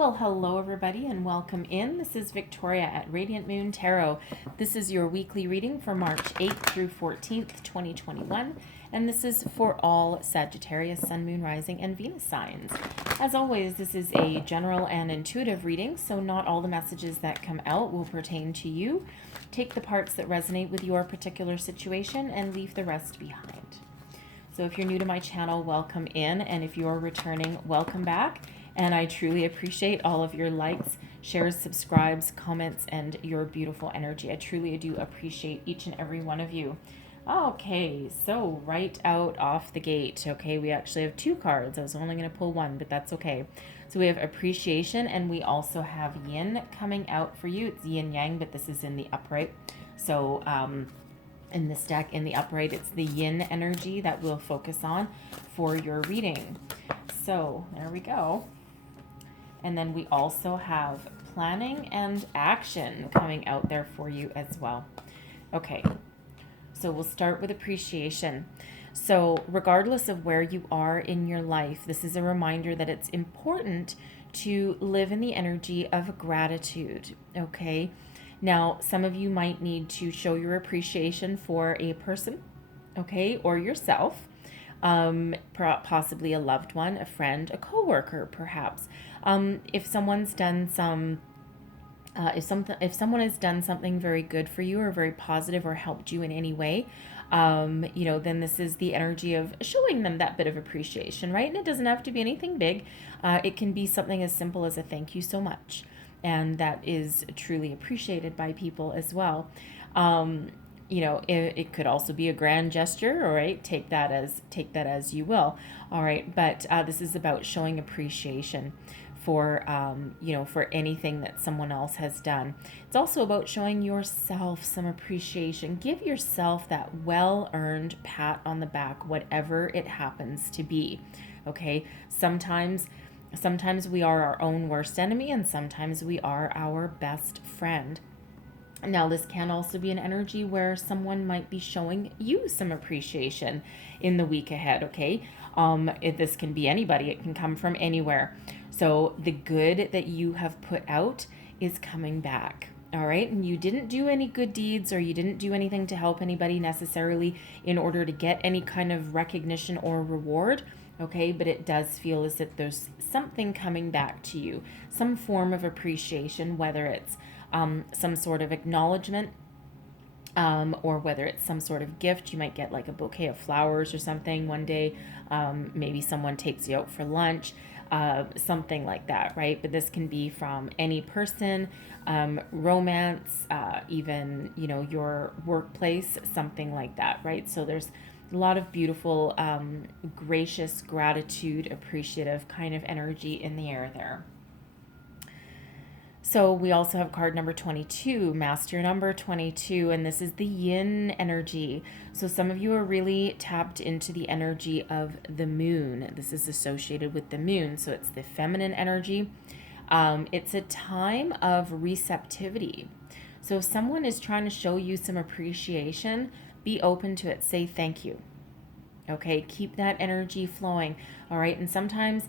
Well, hello everybody and welcome in. This is Victoria at Radiant Moon Tarot. This is your weekly reading for March 8th through 14th, 2021. And this is for all Sagittarius, Sun, Moon, Rising, and Venus signs. As always, this is a general and intuitive reading, so not all the messages that come out will pertain to you. Take the parts that resonate with your particular situation and leave the rest behind. So if you're new to my channel, welcome in. And if you're returning, welcome back. And I truly appreciate all of your likes, shares, subscribes, comments, and your beautiful energy. I truly do appreciate each and every one of you. Okay, so right out off the gate, okay, we actually have two cards. I was only going to pull one, but that's okay. So we have appreciation, and we also have yin coming out for you. It's yin yang, but this is in the upright. So in this deck, in the upright, it's the yin energy that we'll focus on for your reading. So there we go. And then we also have planning and action coming out there for you as well. Okay, so we'll start with appreciation. So regardless of where you are in your life, this is a reminder that it's important to live in the energy of gratitude, okay? Now, some of you might need to show your appreciation for a person, okay, or yourself. Possibly a loved one, a friend, a coworker, perhaps. If someone's done some, if someone has done something very good for you or very positive or helped you in any way, then this is the energy of showing them that bit of appreciation, right? And it doesn't have to be anything big. It can be something as simple as a thank you so much, and that is truly appreciated by people as well. It could also be a grand gesture, all right? Take that as you will, all right? But this is about showing appreciation for, for anything that someone else has done. It's also about showing yourself some appreciation. Give yourself that well-earned pat on the back, whatever it happens to be, okay? Sometimes we are our own worst enemy, and sometimes we are our best friend. Now, this can also be an energy where someone might be showing you some appreciation in the week ahead, okay? This can be anybody. It can come from anywhere. So the good that you have put out is coming back, all right? And you didn't do any good deeds, or you didn't do anything to help anybody necessarily in order to get any kind of recognition or reward, okay? But it does feel as if there's something coming back to you, some form of appreciation, whether it's some sort of acknowledgement, or whether it's some sort of gift. You might get like a bouquet of flowers or something one day. Maybe someone takes you out for lunch, something like that, right? But this can be from any person, romance, even, your workplace, something like that, right? So there's a lot of beautiful, gracious, gratitude, appreciative kind of energy in the air there. So we also have card number 22, master number 22, and this is the yin energy. So some of you are really tapped into the energy of the moon. This is associated with the moon, so it's the feminine energy. It's a time of receptivity. So if someone is trying to show you some appreciation, be open to it. Say thank you. Okay, keep that energy flowing. All right, and sometimes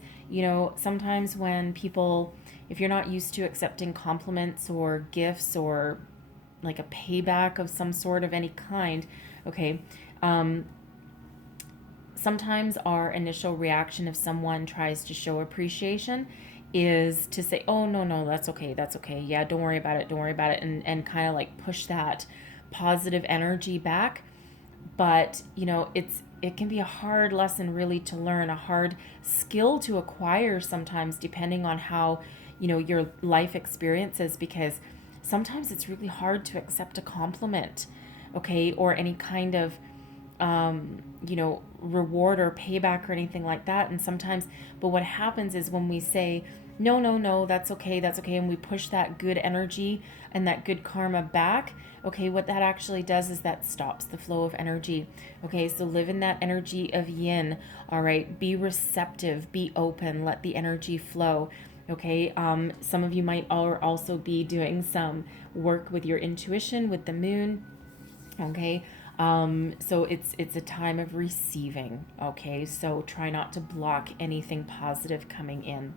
when people, if you're not used to accepting compliments or gifts or like a payback of some sort of any kind, okay, sometimes our initial reaction if someone tries to show appreciation is to say, oh, no, that's okay, yeah, don't worry about it, and kind of like push that positive energy back. But, it can be a hard lesson really to learn, a hard skill to acquire sometimes, depending on how, your life experience is, because sometimes it's really hard to accept a compliment, okay, or any kind of, reward or payback or anything like that. And sometimes, but what happens is when we say, no, that's okay, and we push that good energy and that good karma back, okay, what that actually does is that stops the flow of energy. Okay, so live in that energy of yin, all right? Be receptive, be open, let the energy flow. Okay, some of you might also be doing some work with your intuition with the moon. Okay, so it's a time of receiving. Okay, so try not to block anything positive coming in.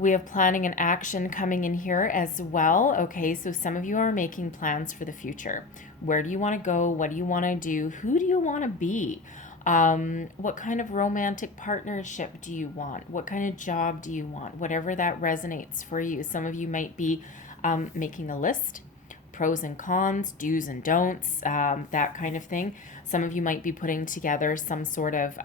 We have planning and action coming in here as well. Okay, so some of you are making plans for the future. Where do you want to go? What do you want to do? Who do you want to be? What kind of romantic partnership do you want? What kind of job do you want? Whatever that resonates for you. Some of you might be making a list, pros and cons, do's and don'ts, that kind of thing. Some of you might be putting together some sort of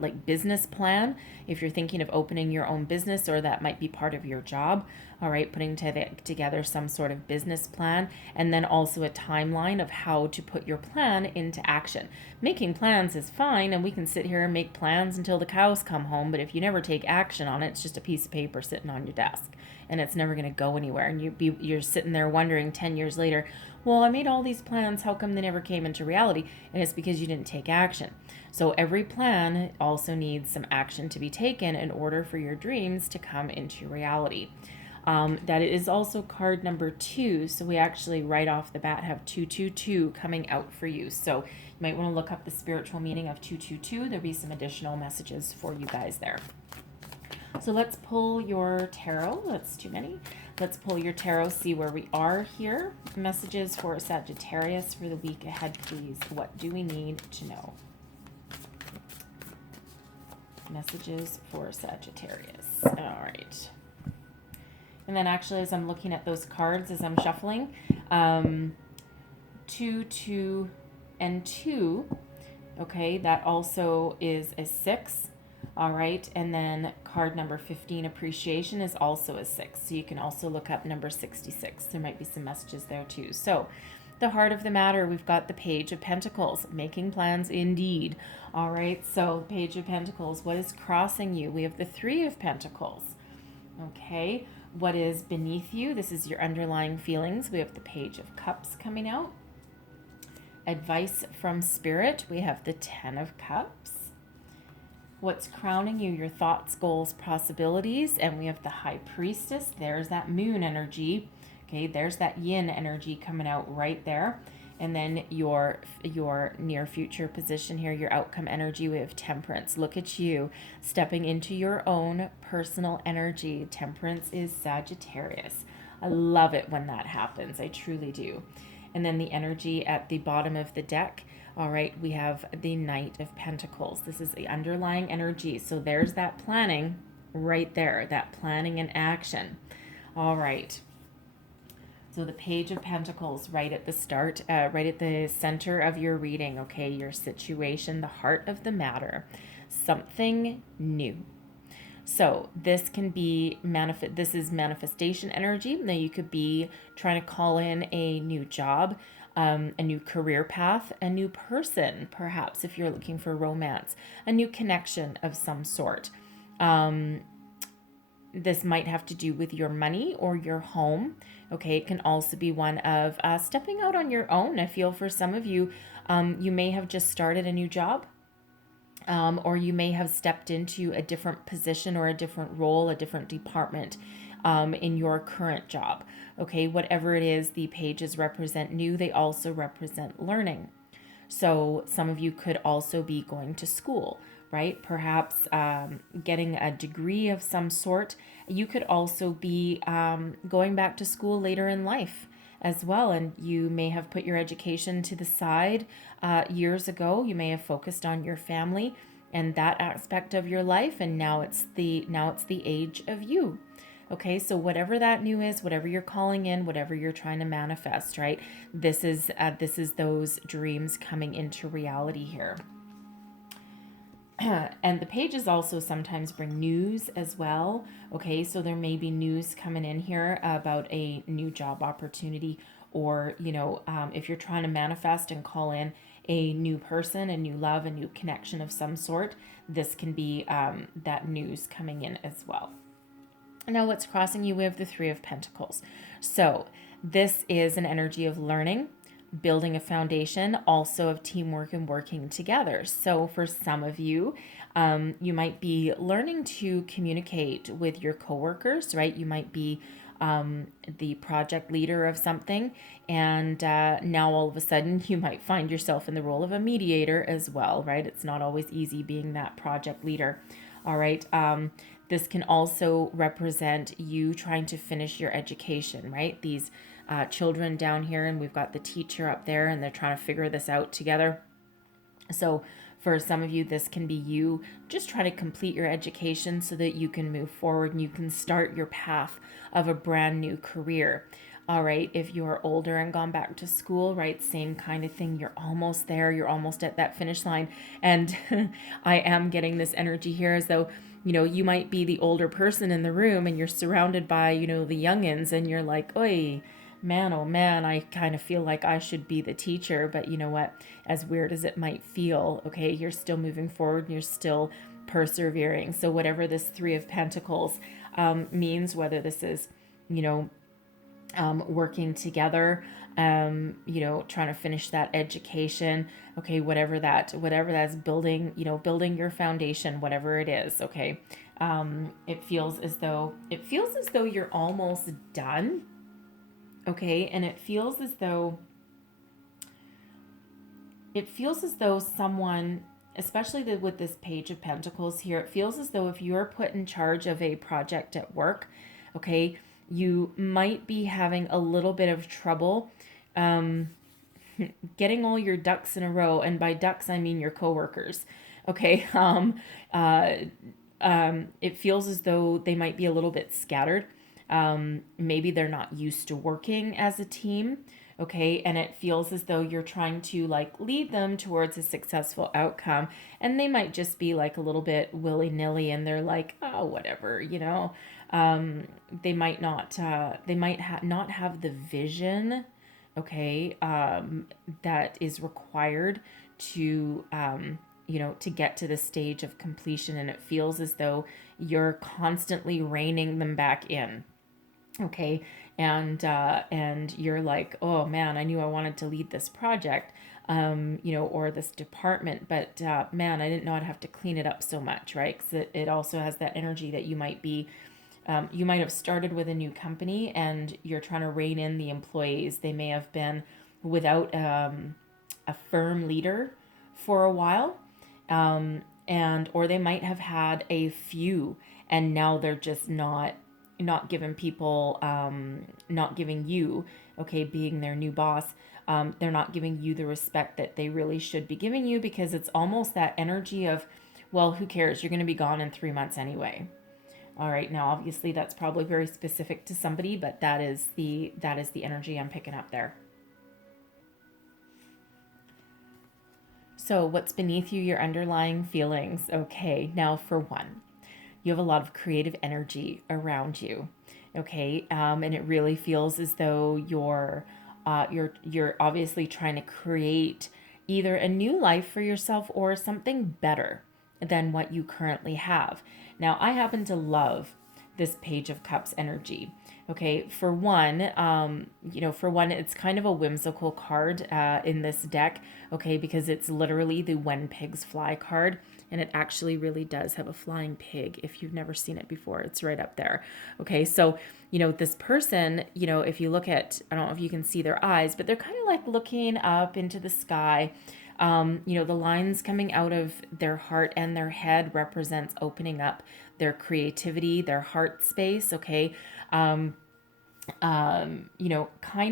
like business plan if you're thinking of opening your own business, or that might be part of your job. All right, putting together some sort of business plan, and then also a timeline of how to put your plan into action. Making plans is fine, and we can sit here and make plans until the cows come home, but if you never take action on it, it's just a piece of paper sitting on your desk, and it's never going to go anywhere. And you're sitting there wondering 10 years later, well, I made all these plans, how come they never came into reality? And it's because you didn't take action. So every plan also needs some action to be taken in order for your dreams to come into reality. That is also card number 2. So we actually right off the bat have 222 coming out for you. So you might want to look up the spiritual meaning of 222. There'll be some additional messages for you guys there. So let's pull your tarot. That's too many. Let's pull your tarot, see where we are here. Messages for Sagittarius for the week ahead, please. What do we need to know? Messages for Sagittarius. All right. And then actually, as I'm looking at those cards, as I'm shuffling, 2, 2, and 2. Okay, that also is a 6. All right, and then card number 15, appreciation, is also a 6. So you can also look up number 66. There might be some messages there too. So the heart of the matter, we've got the Page of Pentacles, making plans indeed. All right, so Page of Pentacles, what is crossing you? We have the 3 of Pentacles. Okay, what is beneath you? This is your underlying feelings. We have the Page of Cups coming out. Advice from Spirit, we have the 10 of Cups. What's crowning you? Your thoughts, goals, possibilities. And we have the High Priestess. There's that moon energy. Okay, there's that yin energy coming out right there. And then your near future position here, your outcome energy, we have Temperance. Look at you stepping into your own personal energy. Temperance is Sagittarius. I love it when that happens. I truly do. And then the energy at the bottom of the deck. All right, we have the Knight of Pentacles. This is the underlying energy. So there's that planning right there, that planning and action. All right. So the Page of Pentacles right at the start, right at the center of your reading, okay, your situation, the heart of the matter, something new. So this can be, this is manifestation energy. Now you could be trying to call in a new job, a new career path, a new person, perhaps if you're looking for romance, a new connection of some sort. This might have to do with your money or your home. Okay, it can also be one of stepping out on your own. I feel for some of you, you may have just started a new job, or you may have stepped into a different position or a different role, a different department in your current job. Okay, whatever it is, the pages represent new. They also represent learning. So some of you could also be going to school, right? Perhaps getting a degree of some sort. You could also be going back to school later in life as well. And you may have put your education to the side years ago. You may have focused on your family and that aspect of your life. And now it's the age of you. Okay, so whatever that new is, whatever you're calling in, whatever you're trying to manifest, right? This is those dreams coming into reality here. And the pages also sometimes bring news as well. Okay, so there may be news coming in here about a new job opportunity, or, you know, if you're trying to manifest and call in a new person, a new love, a new connection of some sort, this can be that news coming in as well. Now what's crossing you? We have the 3 of Pentacles. So this is an energy of learning, building a foundation, also of teamwork and working together. So for some of you, you might be learning to communicate with your coworkers, right? You might be the project leader of something, and now all of a sudden you might find yourself in the role of a mediator as well, right? It's not always easy being that project leader. All right. This can also represent you trying to finish your education, right? These children down here, and we've got the teacher up there, and they're trying to figure this out together. So for some of you, this can be you just trying to complete your education so that you can move forward and you can start your path of a brand new career. All right, if you are older and gone back to school, right, same kind of thing. You're almost there. You're almost at that finish line. And I am getting this energy here as though, you might be the older person in the room and you're surrounded by, the youngins, and you're like, oi, man, oh man, I kind of feel like I should be the teacher. But you know what? As weird as it might feel, okay, you're still moving forward and you're still persevering. So whatever this Three of Pentacles means, whether this is, working together, trying to finish that education, okay, whatever that's building, building your foundation, whatever it is, okay. It feels as though you're almost done, okay, and it feels as though someone, especially with this Page of Pentacles here, it feels as though if you're put in charge of a project at work, okay, you might be having a little bit of trouble getting all your ducks in a row. And by ducks, I mean your coworkers. Okay. It feels as though they might be a little bit scattered. Maybe they're not used to working as a team. Okay. And it feels as though you're trying to lead them towards a successful outcome. And they might just be a little bit willy-nilly, and they're like, oh, whatever, they might not, not have the vision, okay, that is required to, to get to the stage of completion. And it feels as though you're constantly reining them back in. Okay. And you're like, oh man, I knew I wanted to lead this project, or this department, but, man, I didn't know I'd have to clean it up so much, right? Because it also has that energy that you might have started with a new company and you're trying to rein in the employees. They may have been without, a firm leader for a while, or they might have had a few, and now they're just not giving people, not giving you, okay, being their new boss, they're not giving you the respect that they really should be giving you, because it's almost that energy of, well, who cares? You're going to be gone in 3 months anyway. All right. Now, obviously that's probably very specific to somebody, but that is the energy I'm picking up there. So what's beneath you, your underlying feelings? Okay. Now, for one, you have a lot of creative energy around you. Okay. And it really feels as though you're obviously trying to create either a new life for yourself or something better than what you currently have. Now, I happen to love this Page of Cups energy. Okay, for one, it's kind of a whimsical card in this deck, okay, because it's literally the When Pigs Fly card, and it actually really does have a flying pig. If you've never seen it before, it's right up there. Okay, so, this person, if you look at, I don't know if you can see their eyes, but they're kind of like looking up into the sky. The lines coming out of their heart and their head represents opening up their creativity, their heart space. Okay. Kind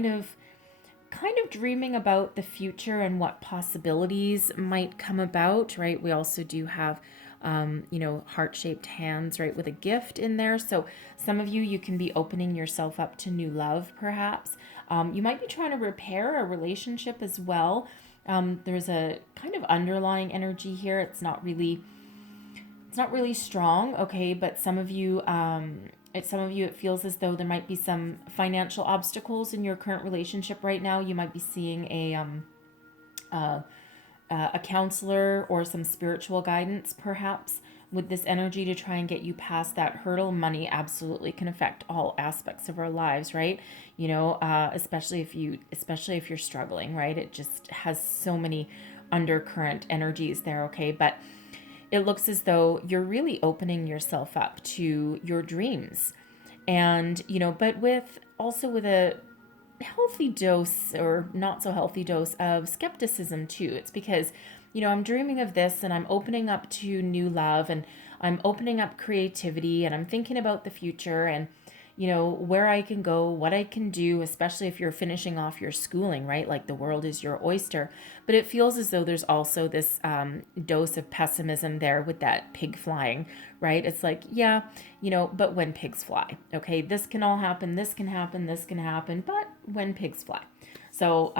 of dreaming about the future and what possibilities might come about, right? We also do have, heart-shaped hands, right, with a gift in there. So some of you can be opening yourself up to new love, perhaps. You might be trying to repair a relationship as well. There's a kind of underlying energy here. It's not really strong, okay, but some of you, it feels as though there might be some financial obstacles in your current relationship right now. You might be seeing a counselor or some spiritual guidance, perhaps, with this energy to try and get you past that hurdle. Money absolutely can affect all aspects of our lives, right? Especially if you're struggling, right? It just has so many undercurrent energies there, okay? But it looks as though you're really opening yourself up to your dreams, and but with a healthy dose or not so healthy dose of skepticism too. It's because I'm dreaming of this and I'm opening up to new love, and I'm opening up creativity and I'm thinking about the future and, you know, where I can go, what I can do, especially if you're finishing off your schooling, right? Like the world is your oyster. But it feels as though there's also this dose of pessimism there with that pig flying, right? It's like, yeah, you know, but when pigs fly, okay, this can all happen, this can happen, this can happen, but when pigs fly. So,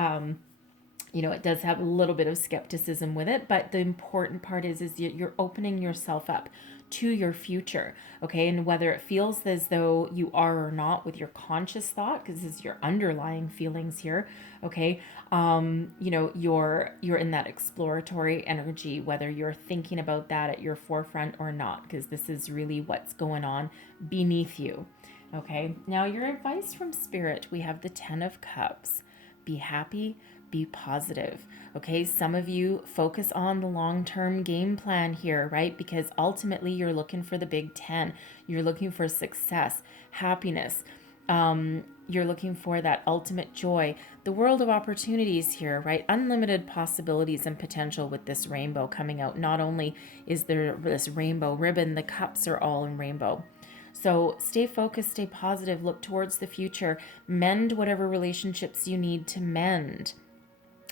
you know, it does have a little bit of skepticism with it, but the important part is you're opening yourself up to your future, okay? And whether it feels as though you are or not with your conscious thought, because this is your underlying feelings here, okay? You know, you're in that exploratory energy, whether you're thinking about that at your forefront or not, because this is really what's going on beneath you, okay? Now, your advice from Spirit, we have the 10 of Cups. Be happy, be positive. Okay, some of you focus on the long-term game plan here, right? Because ultimately you're looking for the big 10. You're looking for success, happiness. You're looking for that ultimate joy, the world of opportunities here, right? Unlimited possibilities and potential with this rainbow coming out. Not only is there this rainbow ribbon, the cups are all in rainbow. So stay focused, stay positive, look towards the future, mend whatever relationships you need to mend.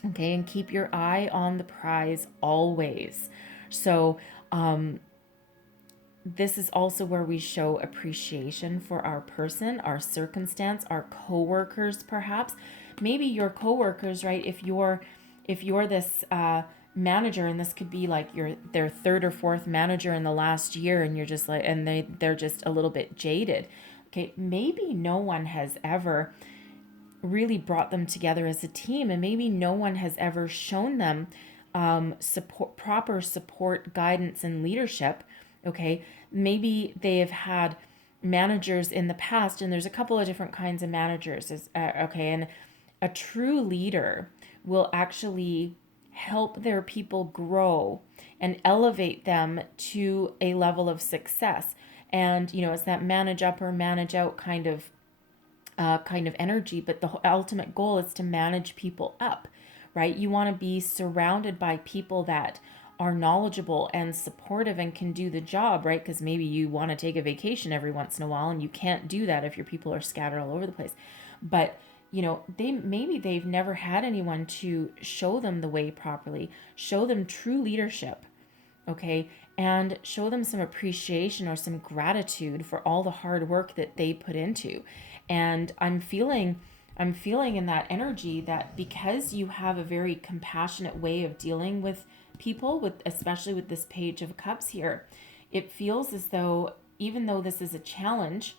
Okay, and keep your eye on the prize always. So, this is also where we show appreciation for our person, our circumstance, our coworkers, perhaps. Maybe your coworkers, right? If you're this manager, and this could be like their third or fourth manager in the last year, and you're just like, and they're just a little bit jaded. Okay, maybe no one has ever really brought them together as a team, and maybe no one has ever shown them proper support, guidance, and leadership. Okay, maybe they have had managers in the past, and there's a couple of different kinds of managers. Okay, and a true leader will actually help their people grow and elevate them to a level of success. And you know, it's that manage up or manage out kind of energy, but the ultimate goal is to manage people up, right? You want to be surrounded by people that are knowledgeable and supportive and can do the job, right? Because maybe you want to take a vacation every once in a while and you can't do that if your people are scattered all over the place. But you know, they've never had anyone to show them the way properly, show them true leadership, okay, and show them some appreciation or some gratitude for all the hard work that they put into. And I'm feeling in that energy that because you have a very compassionate way of dealing with people, with especially with this Page of Cups here, it feels as though even though this is a challenge,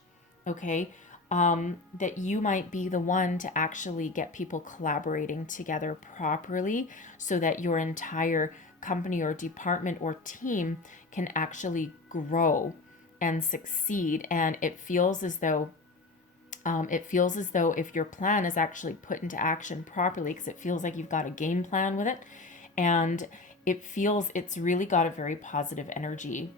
okay, that you might be the one to actually get people collaborating together properly so that your entire company or department or team can actually grow and succeed. And it feels as though if your plan is actually put into action properly, because it feels like you've got a game plan with it, and it's really got a very positive energy,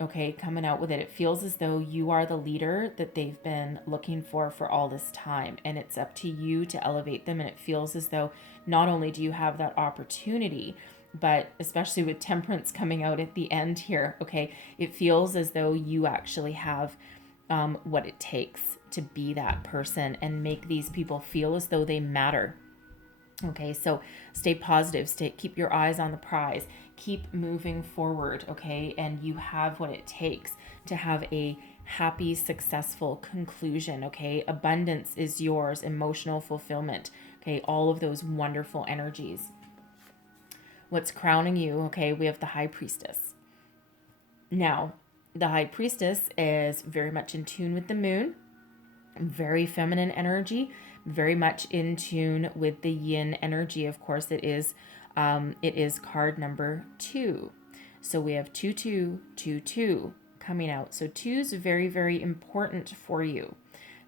okay, coming out with it. It feels as though you are the leader that they've been looking for all this time, and it's up to you to elevate them. And it feels as though not only do you have that opportunity, but especially with Temperance coming out at the end here, okay, it feels as though you actually have what it takes to be that person and make these people feel as though they matter. Okay, so stay positive, keep your eyes on the prize, keep moving forward, okay? And you have what it takes to have a happy, successful conclusion, okay? Abundance is yours, emotional fulfillment, okay? All of those wonderful energies. What's crowning you, okay? We have the High Priestess. Now, the High Priestess is very much in tune with the moon, very feminine energy, very much in tune with the yin energy. Of course, it is card number 2. So we have 2222 coming out. So 2 is very, very important for you.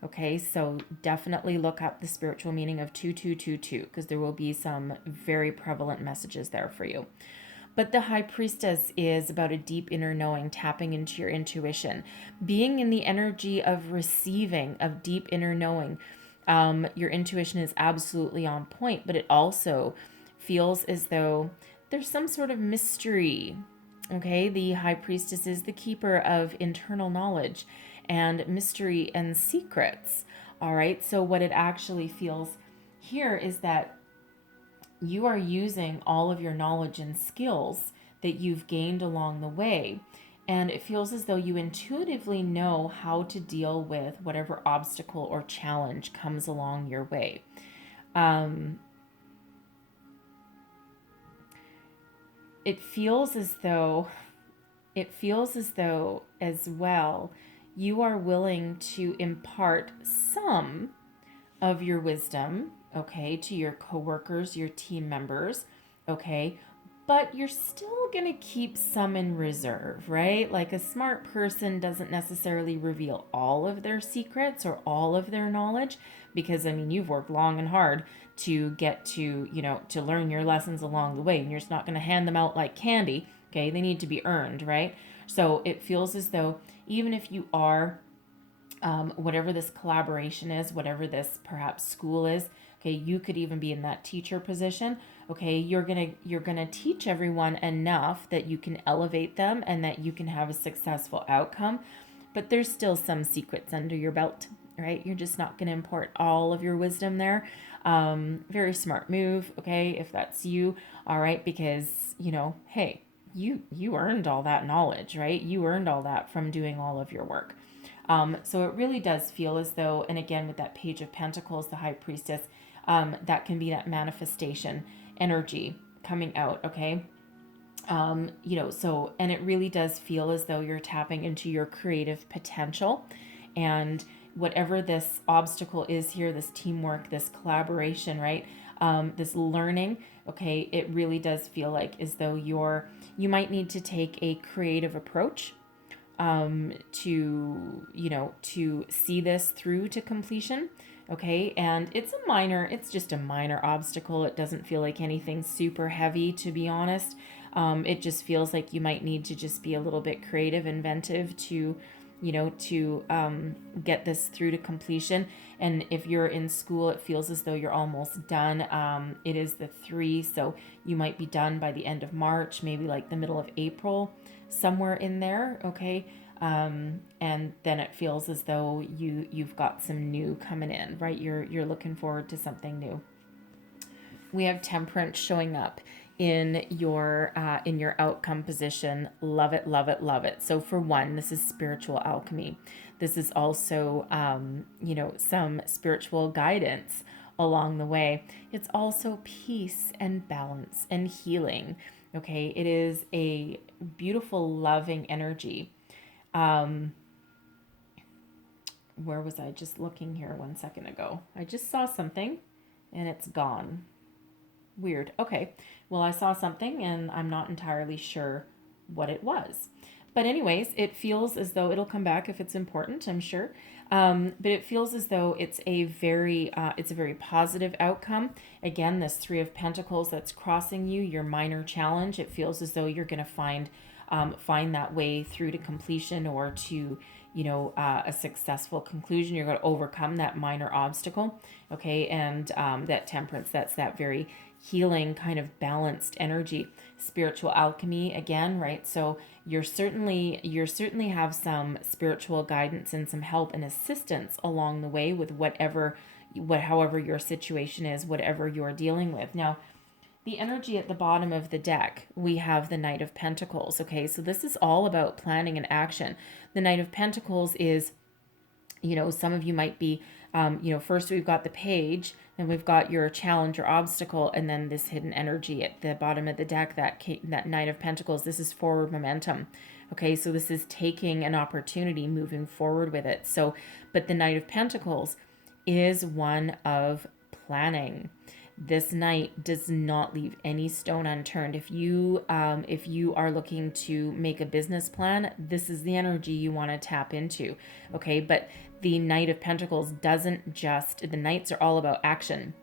Okay, so definitely look up the spiritual meaning of 2222 because there will be some very prevalent messages there for you. But the High Priestess is about a deep inner knowing, tapping into your intuition, being in the energy of receiving, of deep inner knowing. Your intuition is absolutely on point, but it also feels as though there's some sort of mystery Okay, the High Priestess is the keeper of internal knowledge and mystery and secrets. All right, so what it actually feels here is that you are using all of your knowledge and skills that you've gained along the way. And it feels as though you intuitively know how to deal with whatever obstacle or challenge comes along your way. It feels as though as well you are willing to impart some of your wisdom, okay, to your coworkers, your team members, okay, but you're still going to keep some in reserve, right? Like a smart person doesn't necessarily reveal all of their secrets or all of their knowledge, because I mean, you've worked long and hard to get to, to learn your lessons along the way, and you're just not going to hand them out like candy, okay? They need to be earned, right? So it feels as though even if you are whatever this collaboration is, whatever this perhaps school is, okay, you could even be in that teacher position. Okay, you're gonna teach everyone enough that you can elevate them and that you can have a successful outcome. But there's still some secrets under your belt, right? You're just not gonna impart all of your wisdom there. Very smart move, okay, if that's you, all right, because hey, you earned all that knowledge, right? You earned all that from doing all of your work. So it really does feel as though, and again, with that Page of Pentacles, the High Priestess, that can be that manifestation energy coming out, okay? So, and it really does feel as though you're tapping into your creative potential, and whatever this obstacle is here, this teamwork, this collaboration, right? This learning, okay, it really does feel like as though you might need to take a creative approach to see this through to completion. Okay, and it's just a minor obstacle. It doesn't feel like anything super heavy, to be honest. It just feels like you might need to just be a little bit creative, inventive to get this through to completion. And if you're in school, it feels as though you're almost done. It is the 3, so you might be done by the end of March, maybe like the middle of April, somewhere in there, okay? And then it feels as though you've got some new coming in, right? You're looking forward to something new. We have Temperance showing up in your outcome position. Love it, love it, love it. So for one, this is spiritual alchemy. This is also some spiritual guidance along the way. It's also peace and balance and healing. Okay, it is a beautiful, loving energy. Where was I just looking here 1 second ago? I just saw something and it's gone. Weird. Okay. Well, I saw something and I'm not entirely sure what it was. But anyways, it feels as though it'll come back if it's important, I'm sure. But it feels as though it's a very positive outcome. Again, this 3 of Pentacles that's crossing you, your minor challenge. It feels as though you're going to find that way through to completion or to a successful conclusion. You're going to overcome that minor obstacle. Okay, and that Temperance, that's that very healing kind of balanced energy. Spiritual alchemy again, right? So you certainly have some spiritual guidance and some help and assistance along the way with however your situation is, whatever you're dealing with. Now, the energy at the bottom of the deck, we have the Knight of Pentacles. Okay, so this is all about planning and action. The Knight of Pentacles is, some of you might be, first we've got the Page, then we've got your challenge or obstacle, and then this hidden energy at the bottom of the deck, that Knight of Pentacles. This is forward momentum. Okay, so this is taking an opportunity, moving forward with it. So, but the Knight of Pentacles is one of planning. This Knight does not leave any stone unturned. If you are looking to make a business plan, this is the energy you want to tap into. Okay, but the Knight of Pentacles the Knights are all about action.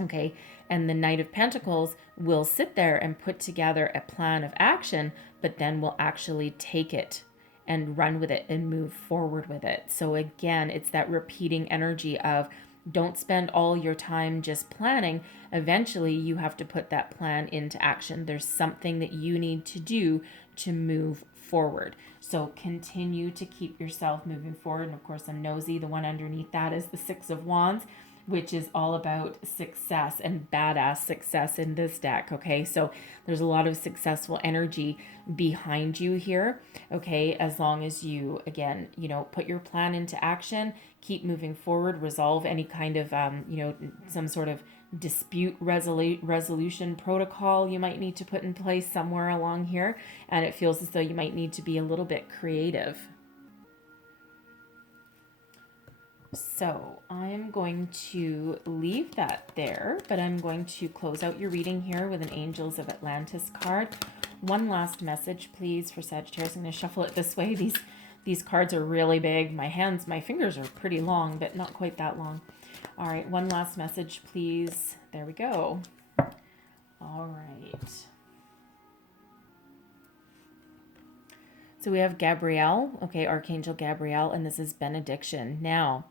Okay, and the Knight of Pentacles will sit there and put together a plan of action, but then will actually take it and run with it and move forward with it. So again, it's that repeating energy of don't spend all your time just planning. Eventually, you have to put that plan into action. There's something that you need to do to move forward. So continue to keep yourself moving forward. And of course, I'm nosy. The one underneath that is the Six of Wands, which is all about success and badass success in this deck. Okay, so there's a lot of successful energy behind you here. Okay, as long as you, again, put your plan into action, keep moving forward, resolve any kind of, some sort of dispute resolution protocol you might need to put in place somewhere along here. And it feels as though you might need to be a little bit creative. So I'm going to leave that there, but I'm going to close out your reading here with an Angels of Atlantis card. One last message, please, for Sagittarius. I'm going to shuffle it this way. These cards are really big. My fingers are pretty long, but not quite that long. All right, one last message, please. There we go. All right. So we have Gabrielle, okay, Archangel Gabrielle, and this is benediction. Now,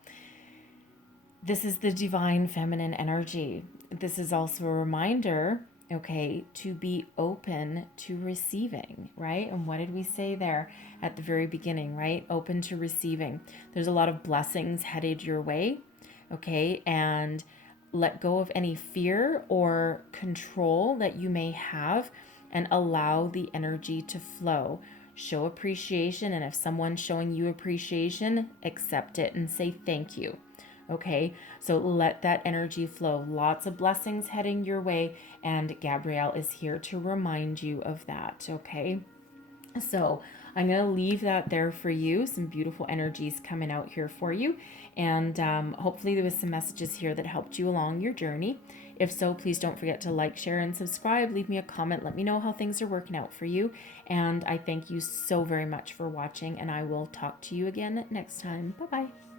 this is the divine feminine energy. This is also a reminder, okay, to be open to receiving, right? And what did we say there at the very beginning, right? Open to receiving. There's a lot of blessings headed your way, okay? And let go of any fear or control that you may have and allow the energy to flow. Show appreciation, and if someone's showing you appreciation, accept it and say thank you. Okay, so let that energy flow. Lots of blessings heading your way, and Gabrielle is here to remind you of that. Okay, so I'm going to leave that there for you. Some beautiful energies coming out here for you, and hopefully there was some messages here that helped you along your journey. If so, please don't forget to like, share, and subscribe. Leave me a comment. Let me know how things are working out for you. And I thank you so very much for watching, and I will talk to you again next time. Bye-bye.